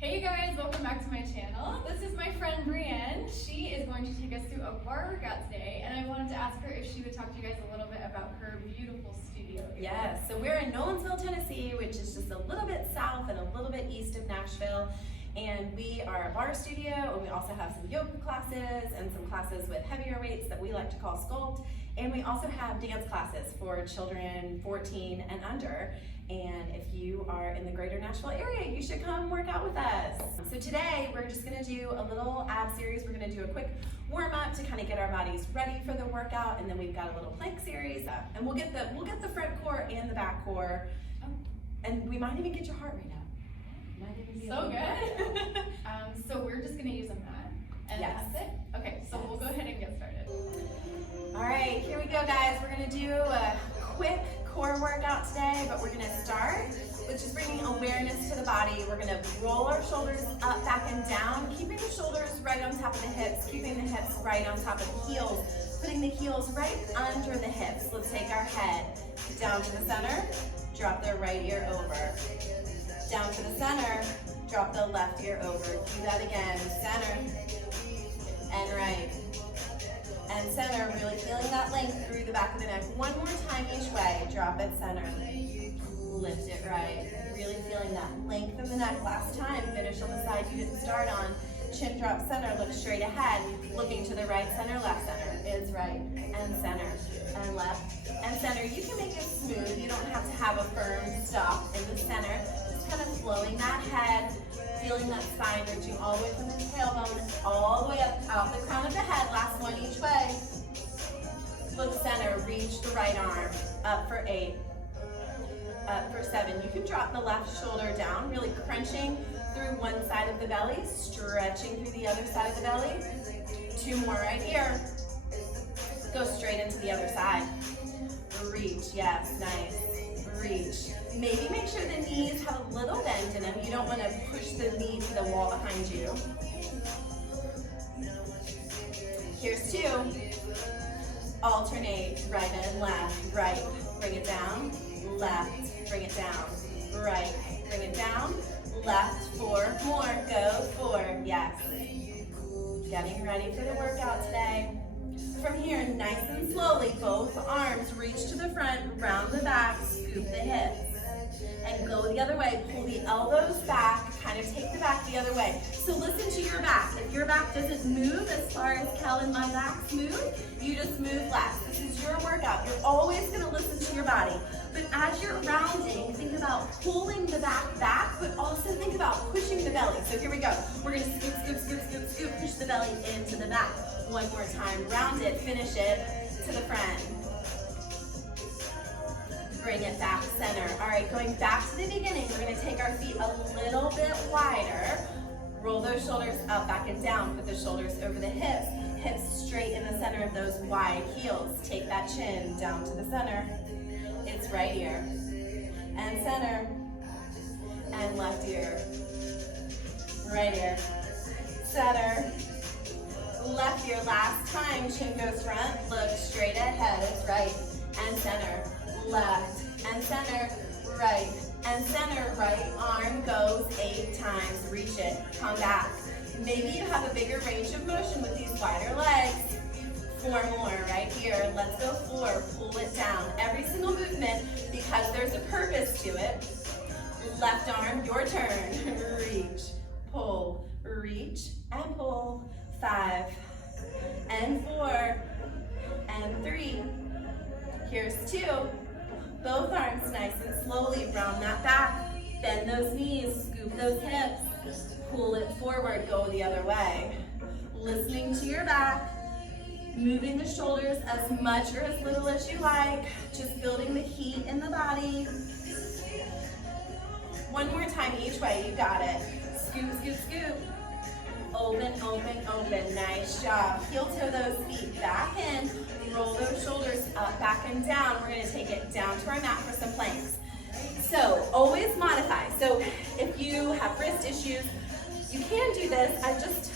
Hey you guys, welcome back to my channel. This is my friend Brienne. She is going to take us through a barre workout today, and I wanted to ask her if she would talk to you guys a little bit about her beautiful studio here. Yes, so we're in Nolensville, Tennessee, which is just a little bit south and a little bit east of Nashville. And we are a barre studio, and we also have some yoga classes and some classes with heavier weights that we like to call SCULPT. And we also have dance classes for children 14 and under. And if you are in the greater Nashville area, you should come work out with us. So today, we're just gonna do a little ab series. We're gonna do a quick warm up to kind of get our bodies ready for the workout. And then we've got a little plank series. And we'll get the front core and the back core. And we might even get your heart rate up. So good. So we're just gonna use a mat, and Yes. that's it. Okay, so we'll go ahead and get started. All right, here we go, guys. We're gonna do a quick core workout today, but we're gonna start with just bringing awareness to the body. We're gonna roll our shoulders up, back, and down, keeping the shoulders right on top of the hips, keeping the hips right on top of the heels, putting the heels right under the hips. Let's take our head down to the center, drop the right ear over. Down to the center, drop the left ear over. Do that again, center, and right. And center, really feeling that length through the back of the neck. One more time each way, drop it center. Lift it right. Really feeling that length in the neck. Last time, finish on the side you didn't start on. Chin drop center, look straight ahead. Looking to the right center, left center is right. And center, and left, and center. You can make it smooth. You don't have to have a firm stop in the center. Kind of flowing that head, feeling that spine, reaching all the way from the tailbone, all the way up out the crown of the head. Last one each way. Look center, reach the right arm, up for 8, up for 7. You can drop the left shoulder down, really crunching through one side of the belly, stretching through the other side of the belly. 2 more right here. Go straight into the other side. Reach, yes, nice. Reach. Maybe make sure the knees have a little bend in them. You don't want to push the knee to the wall behind you. Here's 2. Alternate right and left. Right, bring it down. Left, bring it down. Right, bring it down. Left, 4 more. Go 4. Yes. Getting ready for the workout today. From here, nice and slowly, both arms reach to the front, round the back, scoop the hips. And go the other way, pull the elbows back, kind of take the back the other way. So listen to your back. If your back doesn't move as far as Kel and my backs move, you just move less. This is your workout. You're always gonna listen to your body. But as you're rounding, think about pulling the back, but also think about pushing the belly. So here we go. We're gonna scoop, scoop, scoop, scoop, scoop, push the belly into the back. One more time, round it, finish it to the front. Bring it back center. All right, going back to the beginning, we're gonna take our feet a little bit wider. Roll those shoulders up, back and down. Put the shoulders over the hips. Hips straight in the center of those wide heels. Take that chin down to the center. It's right ear. And center. And left ear. Right ear. Center. Left ear. Last time, chin goes front. Look straight ahead. It's right. And center. Left and center, right and center. Right arm goes 8 times. Reach it. Come back. Maybe you have a bigger range of motion with these wider legs. 4 more right here. Let's go 4. Pull it down. Every single movement, because there's a purpose to it. Left arm, your turn. Reach, pull, reach, and pull. 5 and 4 and 3. Here's 2. Both arms nice and slowly round that back. Bend those knees, scoop those hips. Pull it forward, go the other way. Listening to your back. Moving the shoulders as much or as little as you like. Just building the heat in the body. One more time each way, you got it. Scoop, scoop, scoop. Open, open, open. Nice job. Heel toe those feet back in. Roll those shoulders up, back, and down. We're going to take it down to our mat for some planks. So always modify. So if you have wrist issues, you can do this. I just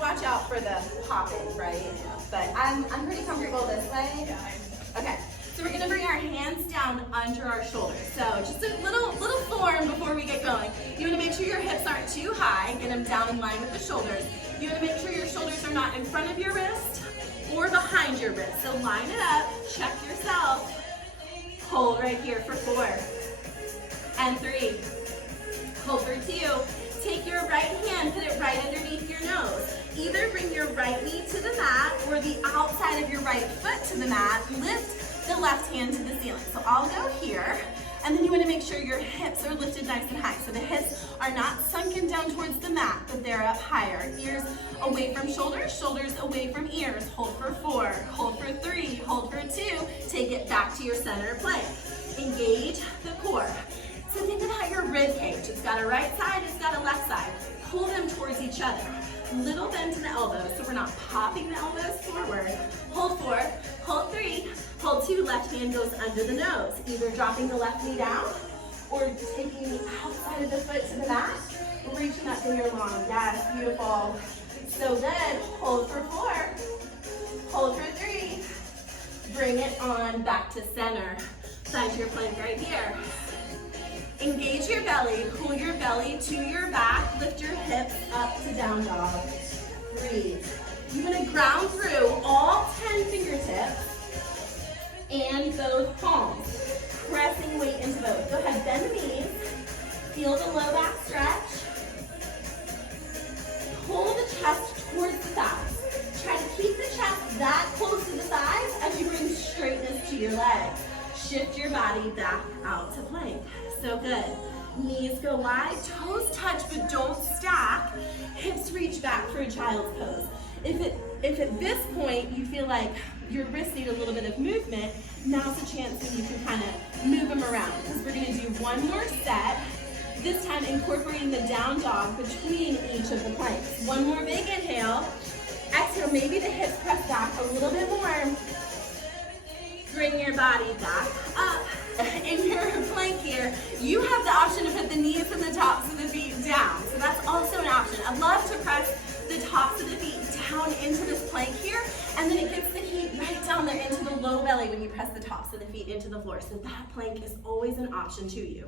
watch out for the popping, right? But I'm pretty comfortable this way. Okay. So we're going to bring our hands down down under our shoulders. So just a little form before we get going. You want to make sure your hips aren't too high. Get them down in line with the shoulders. You want to make sure your shoulders are not in front of your wrist or behind your wrist. So line it up, check yourself. Hold right here for 4 and 3. Hold for 2. Take your right hand, put it right underneath your nose. Either bring your right knee to the mat or the outside of your right foot to the mat. Lift the left hand to the ceiling. So I'll go here, and then you want to make sure your hips are lifted nice and high. So the hips are not sunken down towards the mat, but they're up higher. Ears away from shoulders, shoulders away from ears. Hold for 4, hold for 3, hold for 2. Take it back to your center plank. Engage the core. So think about your rib cage. It's got a right side, it's got a left side. Pull them towards each other. Little bend in the elbows, so we're not popping the elbows forward. Hold 4, hold 3, hold 2, left hand goes under the nose. Either dropping the left knee down or taking the outside of the foot to the mat, reaching that finger long. Yes, beautiful. So then hold for 4, hold for 3, bring it on back to center. Find your plank right here. Engage your belly, pull your belly to your back, lift your hips up to down dog. Breathe. You want to ground through all 10 fingertips and both palms. Pressing weight into both. Go ahead, bend the knees. Feel the low back stretch. Pull the chest towards the thighs. Try to keep the chest that close to the thighs as you bring straightness to your legs. Shift your body back out to plank. So good. Knees go wide, toes touch, but don't stack. Hips reach back for a child's pose. If at this point you feel like your wrists need a little bit of movement, now's a chance when you can kind of move them around, because we're going to do one more set, this time incorporating the down dog between each of the planks. One more big inhale. Exhale, maybe the hips press back a little bit more. Bring your body back up. In your plank here, you have the option to put the knees and the tops of the feet down. So that's also an option. I love to press the tops of the feet down into this plank here, and then it gets the heat right down there into the low belly when you press the tops of the feet into the floor. So that plank is always an option to you.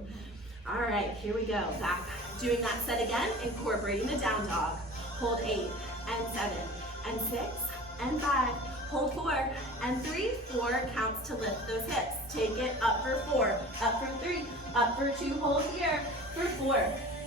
All right, here we go. Back. Doing that set again, incorporating the down dog. Hold 8 and 7 and 6 and 5. Hold 4 and 3, 4 counts to lift those hips. Take it up for 4, up for 3, up for 2, hold here for 4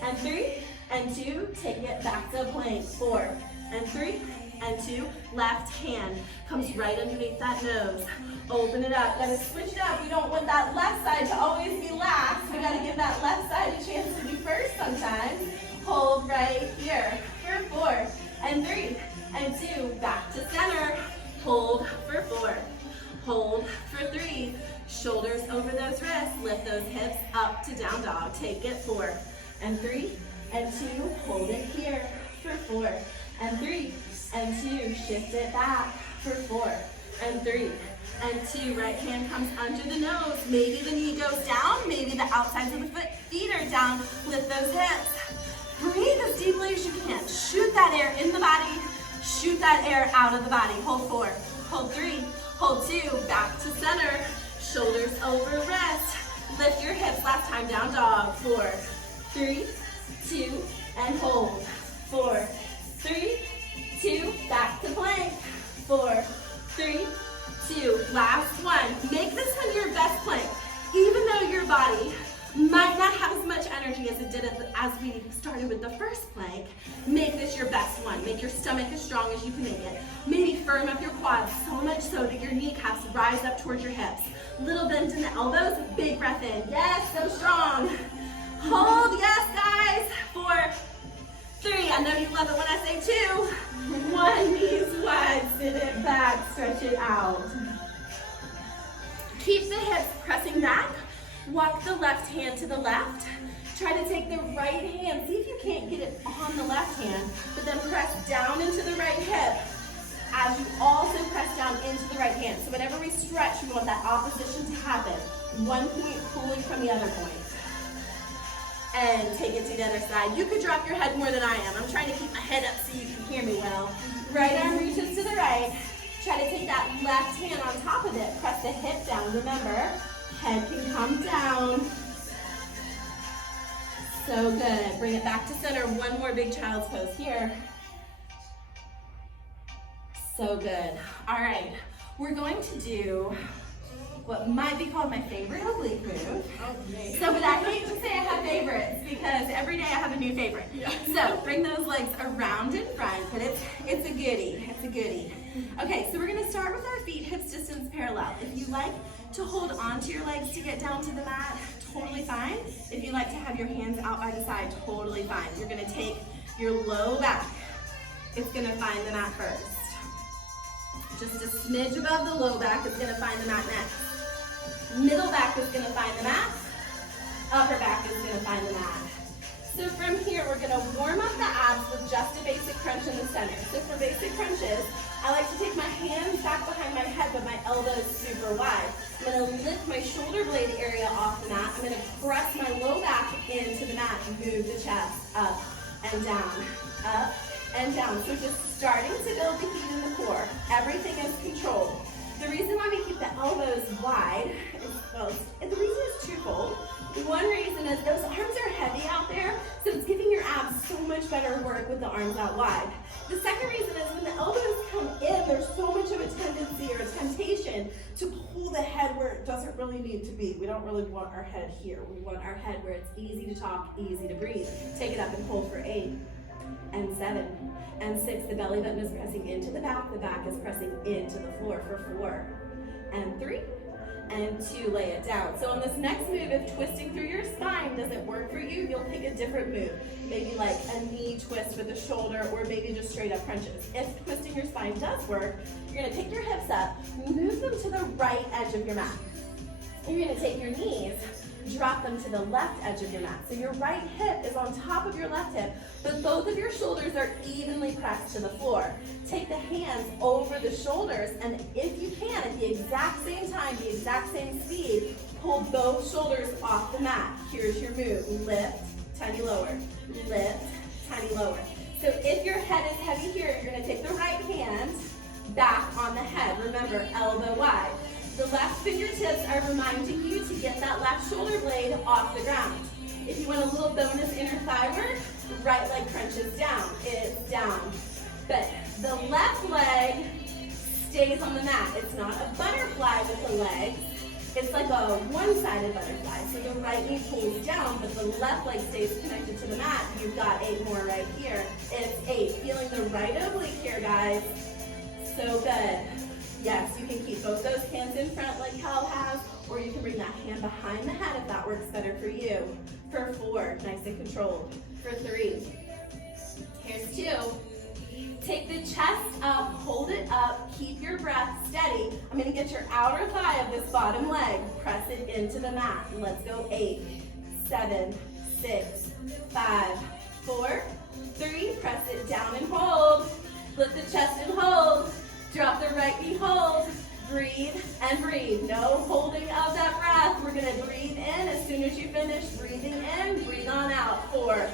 and 3 and 2, take it back to plank, 4 and 3 and 2, left hand comes right underneath that nose. Open it up, gotta switch it up. We don't want that left side to always be last. We gotta give that left side a chance to be first sometimes. Hold right here for 4 and 3 and 2, back to center. Hold for 4, hold for 3, shoulders over those wrists, lift those hips up to down dog, take it 4 and 3 and 2, hold it here for 4 and 3 and 2, shift it back for 4 and 3 and 2, right hand comes under the nose, maybe the knee goes down, maybe the outsides of the feet are down, lift those hips, breathe as deeply as you can, shoot that air in the body, shoot that air out of the body. Hold 4, hold 3, hold 2, back to center, shoulders over rest. Lift your hips, last time down dog. 4, 3, 2, and hold. 4, 3, 2, back to plank. 4, 3, 2, last one. Make this one your best plank. Even though your body might not have as much energy as it did as we started with the first plank, make this your best one. Make your stomach as strong as you can make it. Maybe firm up your quads so much so that your kneecaps rise up towards your hips. Little bend in the elbows, big breath in. Yes, so strong. Hold, yes, guys. 4, 3, I know you love it when I say 2. 1, knees wide, sit it back, stretch it out. Keep the hips pressing back. Walk the left hand to the left. Try to take the right hand. See if you can't get it on the left hand, but then press down into the right hip as you also press down into the right hand. So whenever we stretch, we want that opposition to happen. One point pulling from the other point. And take it to the other side. You could drop your head more than I am. I'm trying to keep my head up so you can hear me well. Right arm reaches to the right. Try to take that left hand on top of it. Press the hip down. Remember, head can jump down. So good. Bring it back to center. One more big child's pose here. So good. All right, we're going to do what might be called my favorite oblique move. So, but I hate to say I have favorites because every day I have a new favorite. So bring those legs around in front, but it's a goodie. It's a goodie. Okay, so we're gonna start with our feet hips distance parallel. If you like to hold onto your legs to get down to the mat, totally fine. If you like to have your hands out by the side, totally fine. You're gonna take your low back. It's gonna find the mat first. Just a smidge above the low back is gonna find the mat next. Middle back is gonna find the mat. Upper back is gonna find the mat. So from here, we're gonna warm up the abs with just a basic crunch in the center. So for basic crunches, I like to take my hands back behind my head, but my elbows super wide. I'm gonna lift my shoulder blade area off the mat. I'm gonna press my low back into the mat and move the chest up and down, up and down. So just starting to build the heat in the core. Everything is controlled. The reason why we keep the elbows wide is, well, the reason is twofold. One reason is those arms are heavy out there, so it's giving your abs so much better work with the arms out wide. The second reason is when the elbows come in, there's so much of a tendency or a temptation to pull the head where it doesn't really need to be. We don't really want our head here. We want our head where it's easy to talk, easy to breathe. Take it up and pull for 8 and 7 and 6. The belly button is pressing into the back is pressing into the floor for 4 and 3 and 2. Lay it down. So on this next move, if twisting through your spine doesn't work for you, you'll pick a different move. Maybe like a knee twist with the shoulder, or maybe just straight up crunches. If twisting your spine does work, you're gonna take your hips up, move them to the right edge of your mat. You're gonna take your knees, drop them to the left edge of your mat. So your right hip is on top of your left hip, but both of your shoulders are evenly pressed to the floor. Take the hands over the shoulders, and if you can, at the exact same time, the exact same speed, pull both shoulders off the mat. Here's your move. Lift, tiny lower. Lift, tiny lower. So if your head is heavy here, you're gonna take the right hand back on the head. Remember, elbow wide. The left fingertips are reminding you to get that left shoulder blade off the ground. If you want a little bonus inner thigh work, right leg crunches down. It's down. But the left leg stays on the mat. It's not a butterfly with the legs. It's like a one-sided butterfly. So the right knee pulls down, but the left leg stays connected to the mat. You've got 8 more right here. It's 8. Feeling the right oblique here, guys. So good. Yes, you can keep both those hands in front like Cal has, or you can bring that hand behind the head if that works better for you. For 4, nice and controlled. For 3, here's 2. Take the chest up, hold it up, keep your breath steady. I'm gonna get your outer thigh of this bottom leg, press it into the mat. Let's go 8, 7, 6, 5, 4, 3, press it down and hold. Lift the chest and hold. Drop the right knee, hold, breathe, and breathe. No holding of that breath. We're gonna breathe in as soon as you finish breathing in, breathe on out. 4,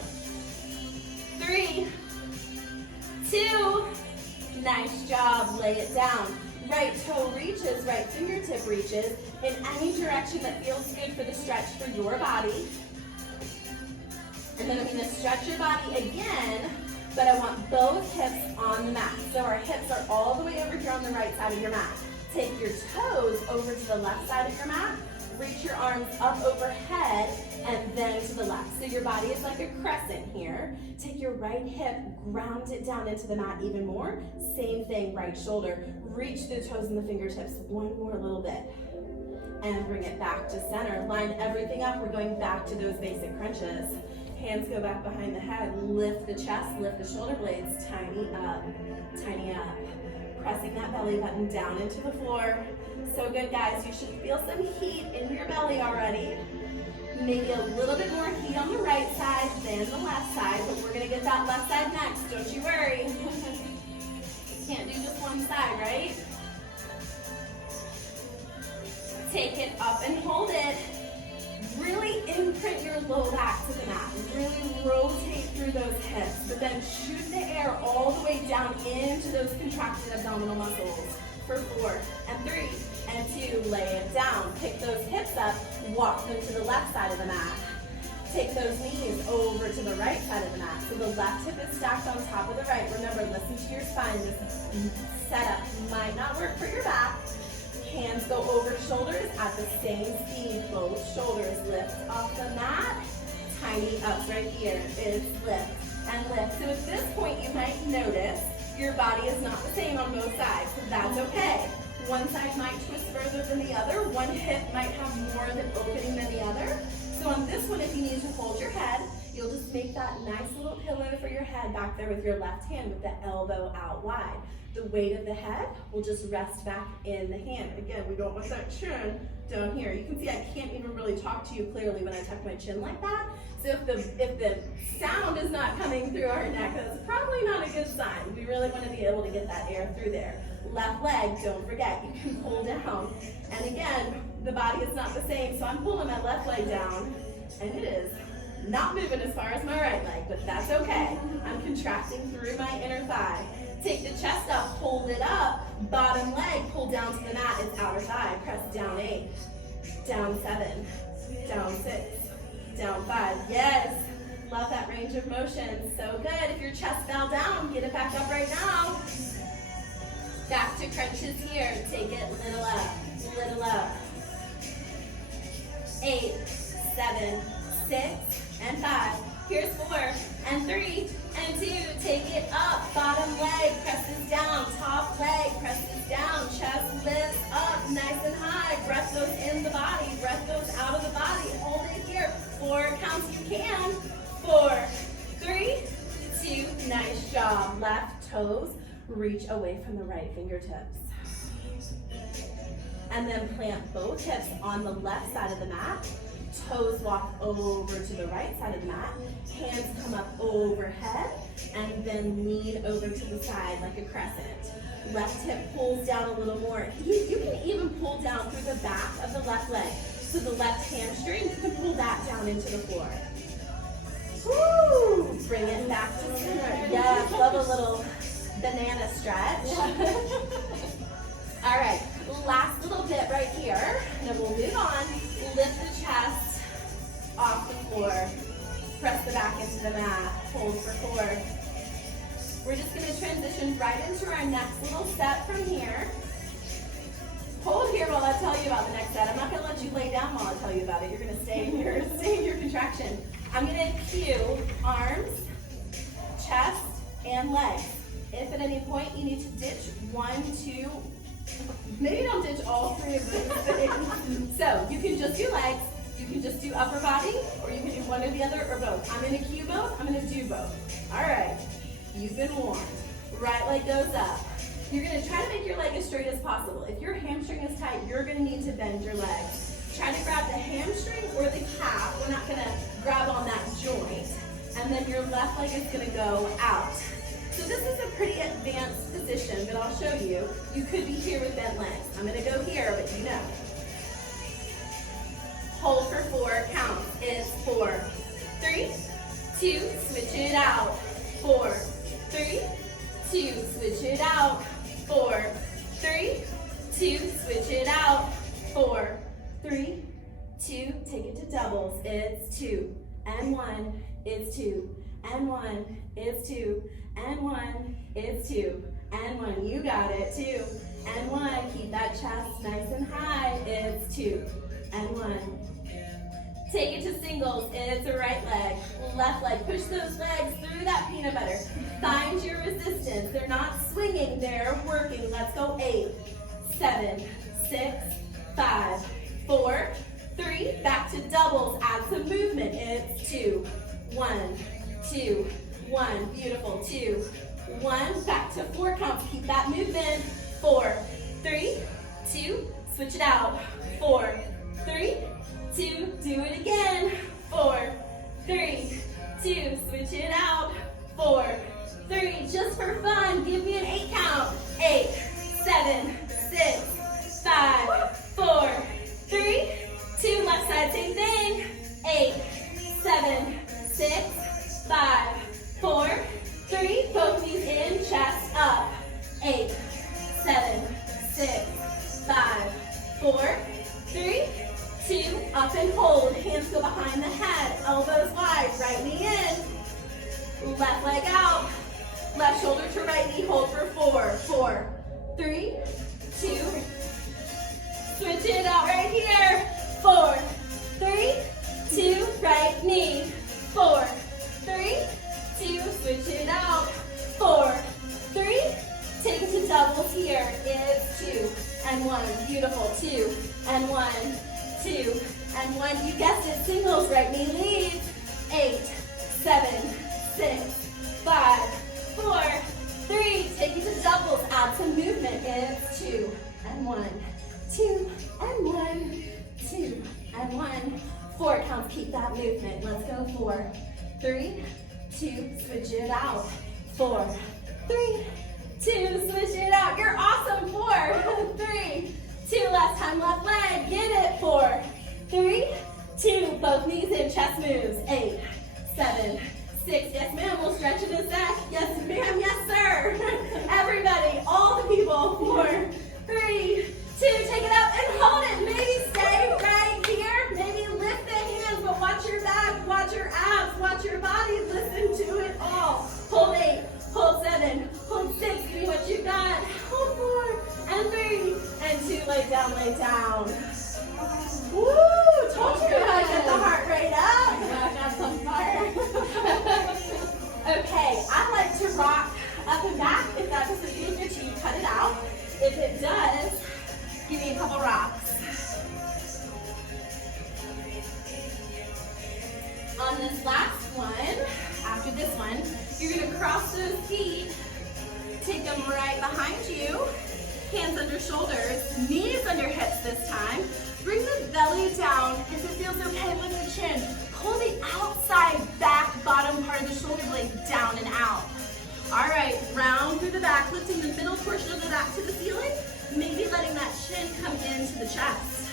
3, 2, nice job, lay it down. Right toe reaches, right fingertip reaches in any direction that feels good for the stretch for your body. And then I'm gonna stretch your body again, but I want both hips on the mat. So our hips are all the way over here on the right side of your mat. Take your toes over to the left side of your mat, reach your arms up overhead, and then to the left. So your body is like a crescent here. Take your right hip, ground it down into the mat even more. Same thing, right shoulder. Reach the toes and the fingertips one more little bit. And bring it back to center. Line everything up. We're going back to those basic crunches. Hands go back behind the head, lift the chest, lift the shoulder blades, tiny up, tiny up. Pressing that belly button down into the floor. So good, guys. You should feel some heat in your belly already. Maybe a little bit more heat on the right side than the left side, but we're gonna get that left side next, don't you worry. You can't do just one side, right? Take it up and hold it. Really imprint your low back to the mat. Really rotate through those hips, but then shoot the air all the way down into those contracted abdominal muscles. For 4 and 3 and 2, lay it down. Pick those hips up, walk them to the left side of the mat. Take those knees over to the right side of the mat. So the left hip is stacked on top of the right. Remember, listen to your spine. This setup might not work for your back. Hands go over shoulders at the same speed. Both shoulders lift off the mat. Tiny ups right here is lift and lift. So at this point, you might notice your body is not the same on both sides. So that's okay. One side might twist further than the other. One hip might have more of an opening than the other. So on this one, if you need to hold your head, you'll just make that nice little pillow for your head back there with your left hand with the elbow out wide. The weight of the head will just rest back in the hand. Again, we don't want that chin down here. You can see I can't even really talk to you clearly when I tuck my chin like that. So if the sound is not coming through our neck, that's probably not a good sign. We really want to be able to get that air through there. Left leg, don't forget, you can pull down. And again, the body is not the same, so I'm pulling my left leg down, and it is not moving as far as my right leg, but that's okay. I'm contracting through my inner thigh. Take the chest up, hold it up, bottom leg, pull down to the mat, it's outer thigh, press down 8, down 7, down 6, down 5, yes. Love that range of motion, so good. If your chest fell down, get it back up right now. Back to crunches here, take it little up, little up. 8, 7, 6, and 5. Here's 4, and 3, and 2. Take it up, bottom leg presses down, top leg presses down, chest lifts up, nice and high. Breath goes in the body, breath goes out of the body. Hold it here, 4 counts you can. 4, 3, 2, nice job. Left toes reach away from the right fingertips. And then plant both hips on the left side of the mat. Toes walk over to the right side of the mat. Hands come up overhead and then lean over to the side like a crescent. Left hip pulls down a little more. You can even pull down through the back of the left leg. So the left hamstring, you can pull that down into the floor. Woo! Bring it back to center. Yes, love a little banana stretch. All right, last little bit right here, and then we'll move on. Lift the chest off the floor. Press the back into the mat. Hold for 4. We're just going to transition right into our next little set from here. Hold here while I tell you about the next set. I'm not going to let you lay down while I tell you about it. You're going to stay in your contraction. I'm going to cue arms, chest, and legs. If at any point you need to ditch 1, 2, maybe don't ditch all 3 of those things. So you can just do legs, you can just do upper body, or you can do one or the other or both. I'm going to cue both, I'm going to do both. All right, you've been warned. Right leg goes up. You're going to try to make your leg as straight as possible. If your hamstring is tight, you're going to need to bend your leg. Try to grab the hamstring or the calf. We're not going to grab on that joint. And then your left leg is going to go out. So this is a pretty advanced position, but I'll show you. You could be here with bent legs. I'm going to go here, but you know. Hold for 4, count. It's 4, 3, 2, switch it out. 4, 3, 2, switch it out. 4, 3, 2, switch it out. 4, 3, 2, take it to doubles. It's 2, and 1, it's 2, and 1, it's 2, and 1, it's 2, and 1, you got it, 2, and 1, keep that chest nice and high, it's 2, and 1. Take it to singles, it's a right leg, left leg, push those legs through that peanut butter. Find your resistance, they're not swinging, they're working. Let's go, 8, 7, 6, 5, 4, 3, back to doubles, add some movement, it's 2, 1, 2, 1, beautiful, 2, 1, back to 4 counts, keep that movement, 4, 3, 2, switch it out, 4, 3, 2, do it again, 4, 3, 2, switch it out, 4, 3, just for fun, give me an 8 count, 8, 7, 6, 5, 4, 3, 2, left side, same thing, 8, 7, 6, 5, 4, 3, both knees in, chest up, 8, 7, 6, 5, 4, 3, 2, up and hold. Hands go behind the head, elbows wide, right knee in, left leg out, left shoulder to right knee, hold for 4, 4, 3, 2, switch it out right here, 4, 3, 2, right knee, 4, 3, 2, switch it out, 4, 3, take it to doubles here, it's 2 and 1, beautiful, 2 and 1, 2 and 1, you guessed it, singles, right knee leads, 8, 7, 6, 5, 4, 3, take it to doubles, add some movement, it's 2 and 1, 2 and 1, 2 and 1, 4 counts, keep that movement, let's go, 4, 3, 2, switch it out, 4, 3, 2, switch it out, you're awesome, 4, 3, 2, last time, left leg, get it, 4, 3, 2, both knees in, chest moves, 8, 7, 6, yes ma'am, we'll stretch in a sec, yes ma'am, yes sir, everybody, all the people, 4, 3, 2, take it up and hold it, maybe stay right here, maybe lift the hands, but watch your back, watch your abs, watch your body, listen to it all, hold 8, hold 7, hold 6, give me what you got, hold 4, and 3, and 2, lay down, woo, told you how to get the heart rate up, I got some fire, okay, I like to rock up and back, if that doesn't feel good to you, cut it out, if it does, give me a couple rocks. On this last one, after this one, you're gonna cross those feet, take them right behind you, hands under shoulders, knees under hips this time. Bring the belly down. If it feels okay, lift the chin. Pull the outside back bottom part of the shoulder blade down and out. All right, round through the back, lifting the middle portion of the back to the ceiling, maybe letting that chin come into the chest.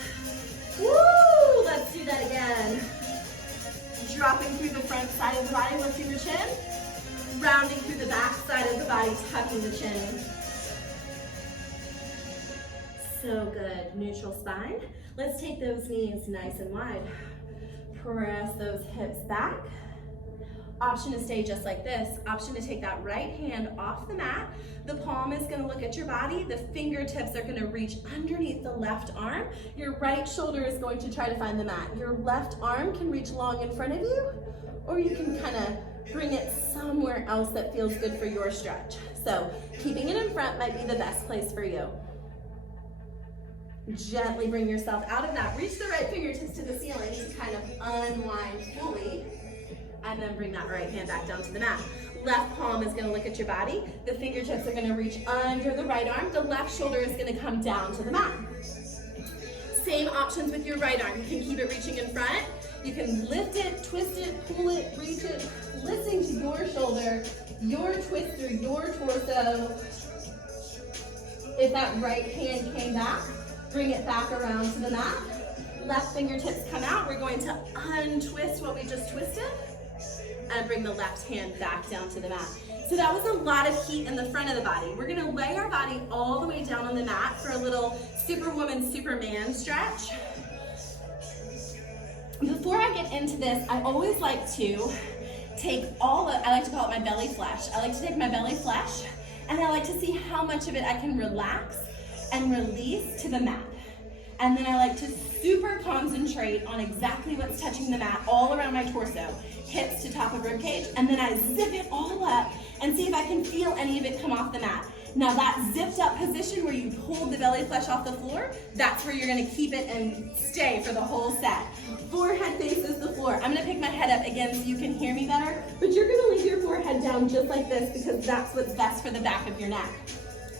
Woo! Let's do that again. Dropping through the front side of the body, lifting the chin. Rounding through the back side of the body, tucking the chin. So good. Neutral spine. Let's take those knees nice and wide. Press those hips back. Option to stay just like this. Option to take that right hand off the mat. The palm is going to look at your body. The fingertips are going to reach underneath the left arm. Your right shoulder is going to try to find the mat. Your left arm can reach long in front of you, or you can kind of bring it somewhere else that feels good for your stretch. So keeping it in front might be the best place for you. Gently bring yourself out of that. Reach the right fingertips to the ceiling to kind of unwind fully. And then bring that right hand back down to the mat. Left palm is going to look at your body. The fingertips are going to reach under the right arm. The left shoulder is going to come down to the mat. Same options with your right arm. You can keep it reaching in front. You can lift it, twist it, pull it, reach it. Listening to your shoulder, your twist through your torso. If that right hand came back, bring it back around to the mat. Left fingertips come out. We're going to untwist what we just twisted and bring the left hand back down to the mat. So that was a lot of heat in the front of the body. We're gonna lay our body all the way down on the mat for a little Superwoman, Superman stretch. Before I get into this, I always like to take I like to call it my belly flesh. I like to take my belly flesh and I like to see how much of it I can relax and release to the mat. And then I like to super concentrate on exactly what's touching the mat all around my torso, hips to top of rib cage, and then I zip it all up and see if I can feel any of it come off the mat. Now that zipped up position where you pulled the belly flesh off the floor, that's where you're gonna keep it and stay for the whole set. Forehead faces the floor. I'm gonna pick my head up again so you can hear me better, but you're gonna leave your forehead down just like this because that's what's best for the back of your neck.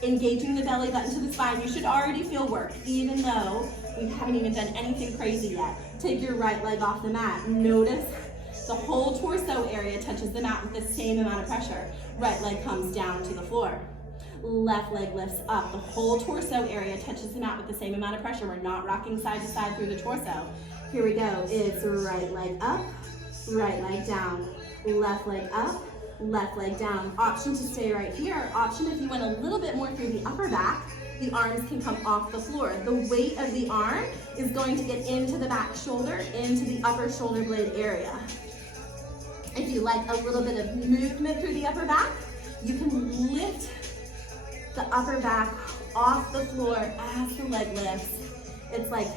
Engaging the belly button to the spine. You should already feel work, even though we haven't even done anything crazy yet. Take your right leg off the mat. Notice the whole torso area touches the mat with the same amount of pressure. Right leg comes down to the floor. Left leg lifts up. The whole torso area touches the mat with the same amount of pressure. We're not rocking side to side through the torso. Here we go. It's right leg up, right leg down, left leg up, left leg down. Option to stay right here. Option if you went a little bit more through the upper back, the arms can come off the floor. The weight of the arm is going to get into the back shoulder, into the upper shoulder blade area. If you like a little bit of movement through the upper back, you can lift the upper back off the floor as the leg lifts. It's like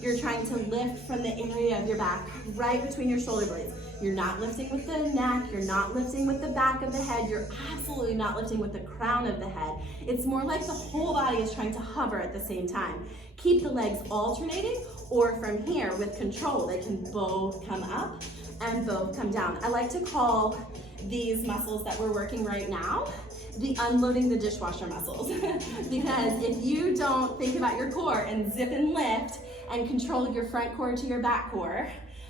you're trying to lift from the area of your back, right between your shoulder blades. You're not lifting with the neck, you're not lifting with the back of the head, you're absolutely not lifting with the crown of the head. It's more like the whole body is trying to hover at the same time. Keep the legs alternating, or from here with control, they can both come up and both come down. I like to call these muscles that we're working right now the unloading the dishwasher muscles. Because if you don't think about your core and zip and lift and control your front core to your back core,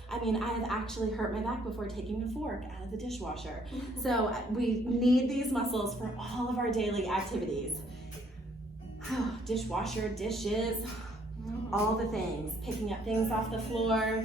I mean, I have actually hurt my back before taking a fork out of the dishwasher. So we need these muscles for all of our daily activities. Dishwasher, dishes, all the things. Picking up things off the floor.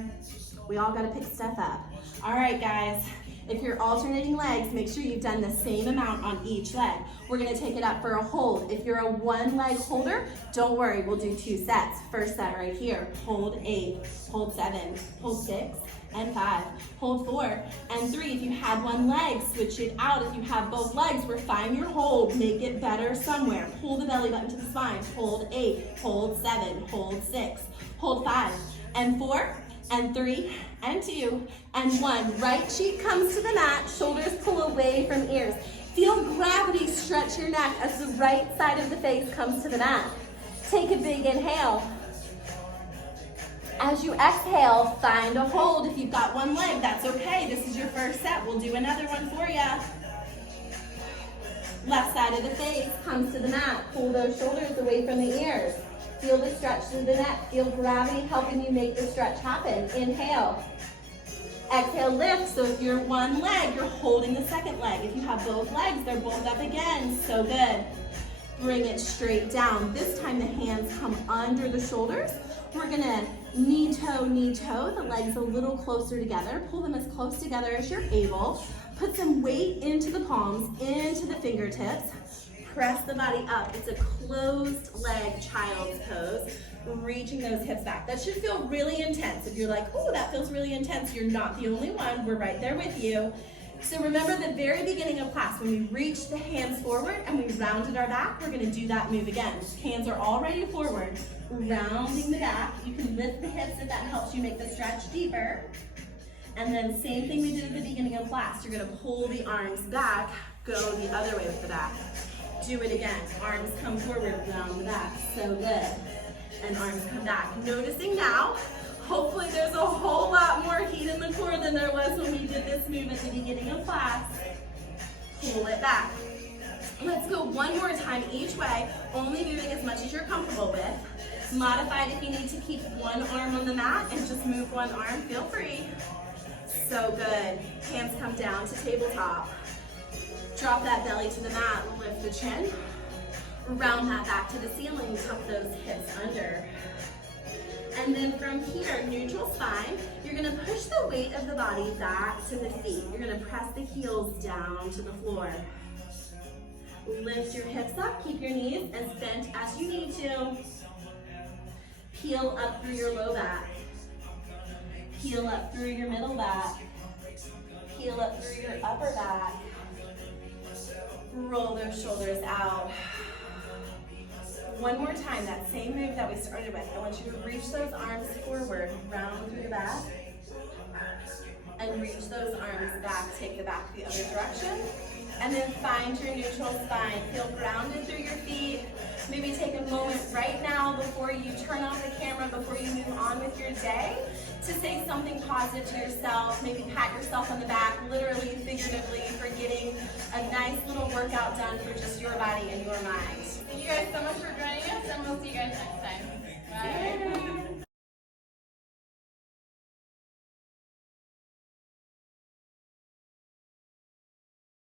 We all gotta pick stuff up. All right, guys. If you're alternating legs, make sure you've done the same amount on each leg. We're gonna take it up for a hold. If you're a one leg holder, don't worry, we'll do 2 sets. First set right here, hold 8, hold 7, hold 6, and 5, hold 4, and 3. If you had one leg, switch it out. If you have both legs, refine your hold, make it better somewhere. Pull the belly button to the spine, hold 8, hold 7, hold 6, hold 5, and 4, and 3, and 2, and 1. Right cheek comes to the mat, shoulders pull away from ears. Feel gravity stretch your neck as the right side of the face comes to the mat. Take a big inhale. As you exhale, find a hold. If you've got one leg, that's okay. This is your first set. We'll do another one for you. Left side of the face comes to the mat. Pull those shoulders away from the ears. Feel the stretch through the neck. Feel gravity helping you make the stretch happen. Inhale. Exhale, lift. So if you're one leg, you're holding the second leg. If you have both legs, they're both up again. So good. Bring it straight down. This time the hands come under the shoulders. We're gonna knee toe, the legs a little closer together. Pull them as close together as you're able. Put some weight into the palms, into the fingertips. Press the body up. It's a closed leg child's pose. Reaching those hips back. That should feel really intense. If you're like, oh, that feels really intense, you're not the only one. We're right there with you. So remember the very beginning of class, when we reached the hands forward and we rounded our back, we're gonna do that move again. Hands are already forward, rounding the back. You can lift the hips if that helps you make the stretch deeper. And then same thing we did at the beginning of class. You're gonna pull the arms back, go the other way with the back. Do it again. Arms come forward, round the back. So good. And arms come back. Noticing now, hopefully there's a whole lot more heat in the core than there was when we did this move at the beginning of class. Pull it back. Let's go one more time each way, only moving as much as you're comfortable with. Modify it if you need to keep one arm on the mat and just move one arm, feel free. So good. Hands come down to tabletop. Drop that belly to the mat, lift the chin. Round that back to the ceiling, tuck those hips under. And then from here, neutral spine, you're gonna push the weight of the body back to the feet. You're gonna press the heels down to the floor. Lift your hips up, keep your knees as bent as you need to. Peel up through your low back. Peel up through your middle back. Peel up through your upper back. Roll those shoulders out. One more time, that same move that we started with. I want you to reach those arms forward, round through the back, and reach those arms back. Take the back the other direction, and then find your neutral spine. Feel grounded through your feet. Maybe take a moment right now before you turn off the camera, before you move on with your day, to say something positive to yourself. Maybe pat yourself on the back, literally, figuratively, for getting a nice little workout done for just your body and your mind. Thank you guys so much for joining us, and we'll see you guys next time.